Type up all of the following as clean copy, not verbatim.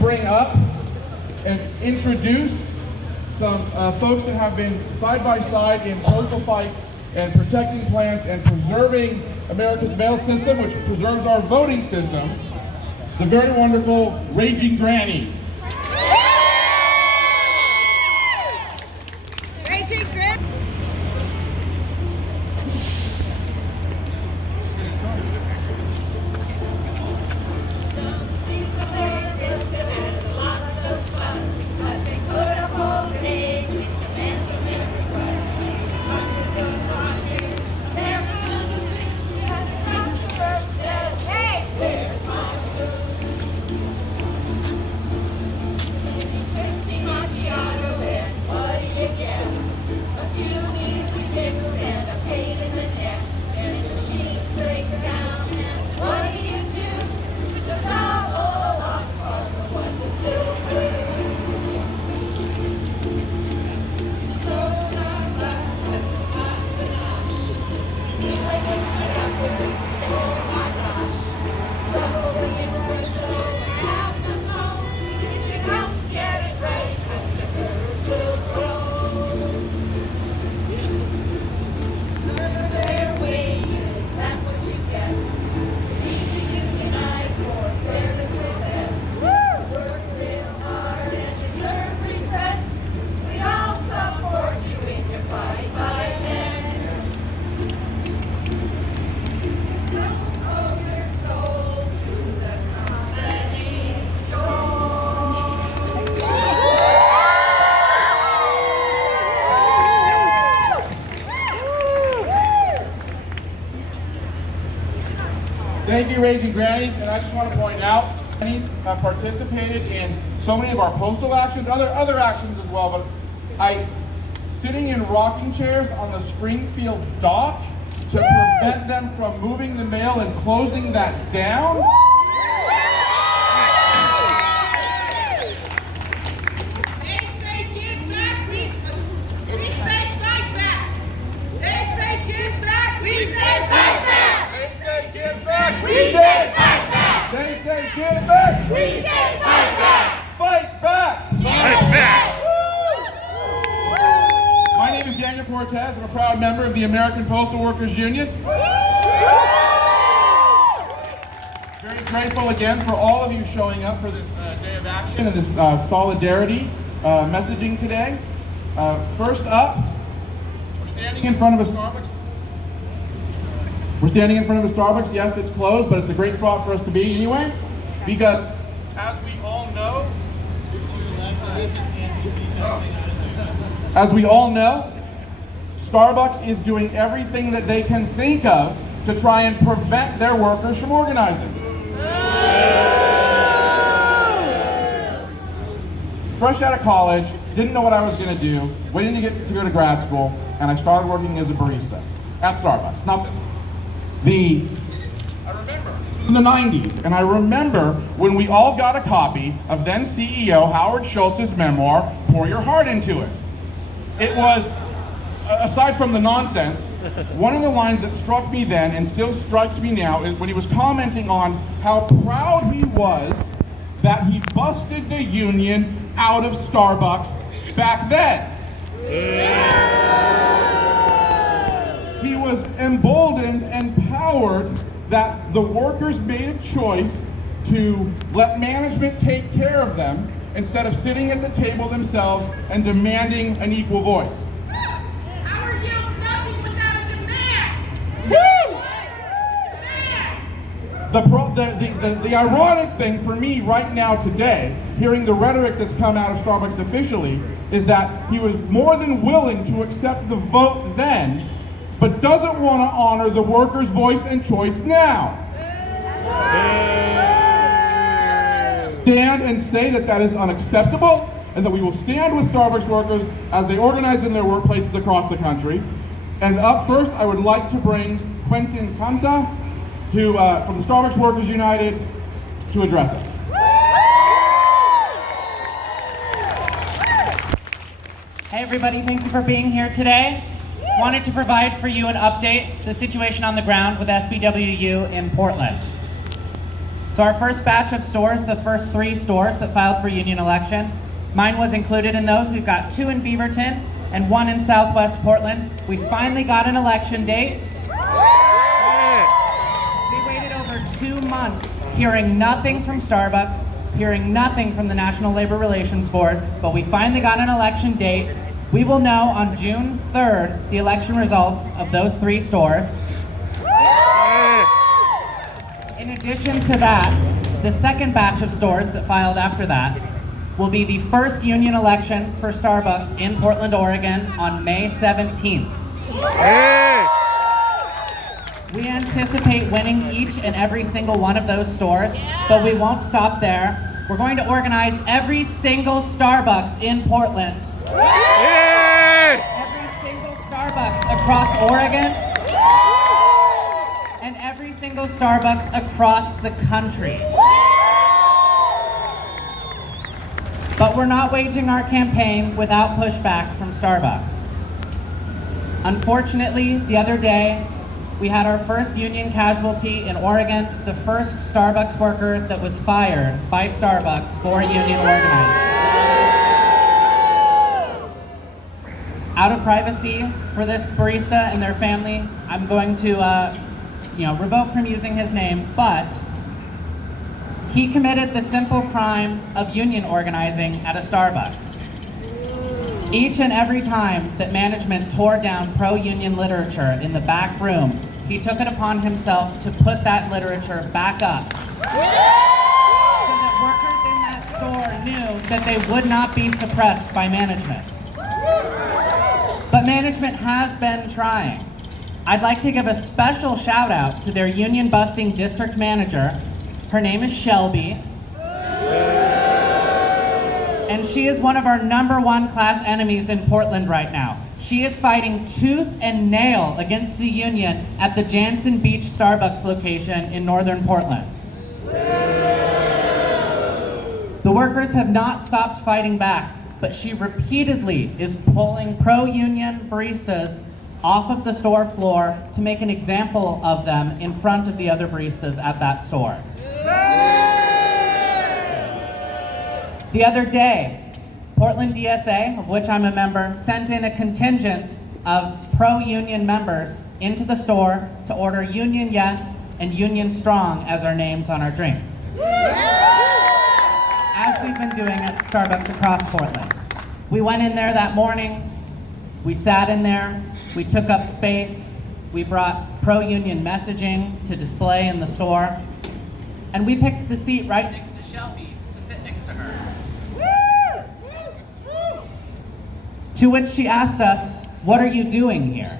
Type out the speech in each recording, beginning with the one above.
Bring up and introduce some folks that have been side by side in postal fights and protecting plants and preserving America's mail system, which preserves our voting system, the very wonderful Raging Grannies. Thank you, Raging Grannies, and I just want to point out, Grannies have participated in so many of our postal actions, other actions as well, but sitting in rocking chairs on the Springfield dock to prevent them from moving the mail and closing that down. They say give back, we say fight back. They say give back, we say fight back. They say give back, we say fight back. They say give back, we say fight back. Fight back! Fight back! My name is Daniel Cortez. I'm a proud member of the American Postal Workers Union. Very grateful again for all of you showing up for this day of action and this solidarity messaging today. First up, we're standing in front of a Starbucks. We're standing in front of a Starbucks. Yes, it's closed, but it's a great spot for us to be anyway, because as we all know, Starbucks is doing everything that they can think of to try and prevent their workers from organizing. Fresh out of college, didn't know what I was going to do, waiting to get to go to grad school, and I started working as a barista at Starbucks. Not this one. I remember, this was in the 90s, and I remember when we all got a copy of then CEO Howard Schultz's memoir, Pour Your Heart Into It. It was, aside from the nonsense, one of the lines that struck me then and still strikes me now is when he was commenting on how proud he was that he busted the union out of Starbucks back then. He was emboldened and forward that the workers made a choice to let management take care of them instead of sitting at the table themselves and demanding an equal voice. Our yield's nothing without a demand. Woo! Demand. The ironic thing for me right now today, hearing the rhetoric that's come out of Starbucks officially, is that he was more than willing to accept the vote then, but doesn't want to honor the workers' voice and choice now. Stand and say that that is unacceptable, and that we will stand with Starbucks workers as they organize in their workplaces across the country. And up first, I would like to bring Quentin Canta from the Starbucks Workers United to address us. Hey everybody, thank you for being here today. Wanted to provide for you an update, the situation on the ground with SBWU in Portland. So our first batch of stores, the first 3 stores that filed for union election, mine was included in those. We've got 2 in Beaverton and 1 in Southwest Portland. We finally got an election date. We waited over 2 months hearing nothing from Starbucks, hearing nothing from the National Labor Relations Board, but we finally got an election date. We will know on June 3rd the election results of those 3 stores. In addition to that, the second batch of stores that filed after that will be the first union election for Starbucks in Portland, Oregon on May 17th. We anticipate winning each and every single one of those stores, but we won't stop there. We're going to organize every single Starbucks in Portland. Every single Starbucks across Oregon. And every single Starbucks across the country. But we're not waging our campaign without pushback from Starbucks. Unfortunately, the other day, we had our first union casualty in Oregon, the first Starbucks worker that was fired by Starbucks for union organizing. Out of privacy for this barista and their family, I'm going to revoke from using his name, but he committed the simple crime of union organizing at a Starbucks. Each and every time that management tore down pro-union literature in the back room, he took it upon himself to put that literature back up so that workers in that store knew that they would not be suppressed by management. But management has been trying. I'd like to give a special shout out to their union busting district manager. Her name is Shelby. And she is one of our #1 class enemies in Portland right now. She is fighting tooth and nail against the union at the Jansen Beach Starbucks location in northern Portland. The workers have not stopped fighting back, but she repeatedly is pulling pro-union baristas off of the store floor to make an example of them in front of the other baristas at that store. The other day, Portland DSA, of which I'm a member, sent in a contingent of pro-union members into the store to order Union Yes and Union Strong as our names on our drinks. As we've been doing at Starbucks across Portland. We went in there that morning, we sat in there, we took up space, we brought pro-union messaging to display in the store, and we picked the seat right next to Shelby to sit next to her. To which she asked us, "What are you doing here?"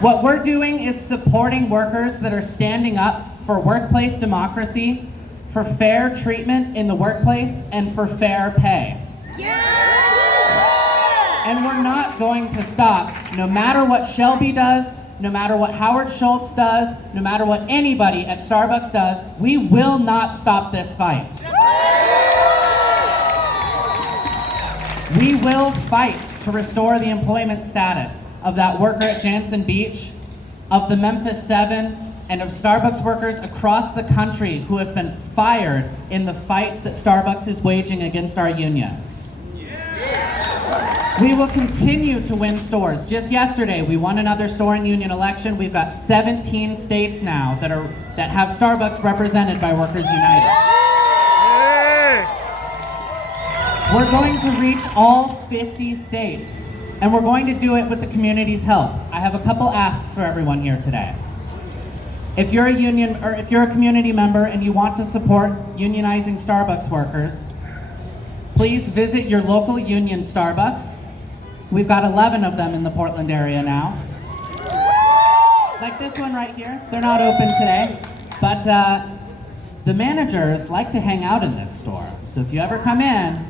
What we're doing is supporting workers that are standing up for workplace democracy, for fair treatment in the workplace, and for fair pay. And we're not going to stop, no matter what Shelby does, no matter what Howard Schultz does, no matter what anybody at Starbucks does, we will not stop this fight. We will fight to restore the employment status of that worker at Jansen Beach, of the Memphis 7, and of Starbucks workers across the country who have been fired in the fight that Starbucks is waging against our union. Yeah. We will continue to win stores. Just yesterday, we won another store in union election. We've got 17 states now that have Starbucks represented by Workers United. We're going to reach all 50 states, and we're going to do it with the community's help. I have a couple asks for everyone here today. If you're a union, or if you're a community member and you want to support unionizing Starbucks workers, please visit your local union Starbucks. We've got 11 of them in the Portland area now. Like this one right here. They're not open today, but the managers like to hang out in this store. So if you ever come in,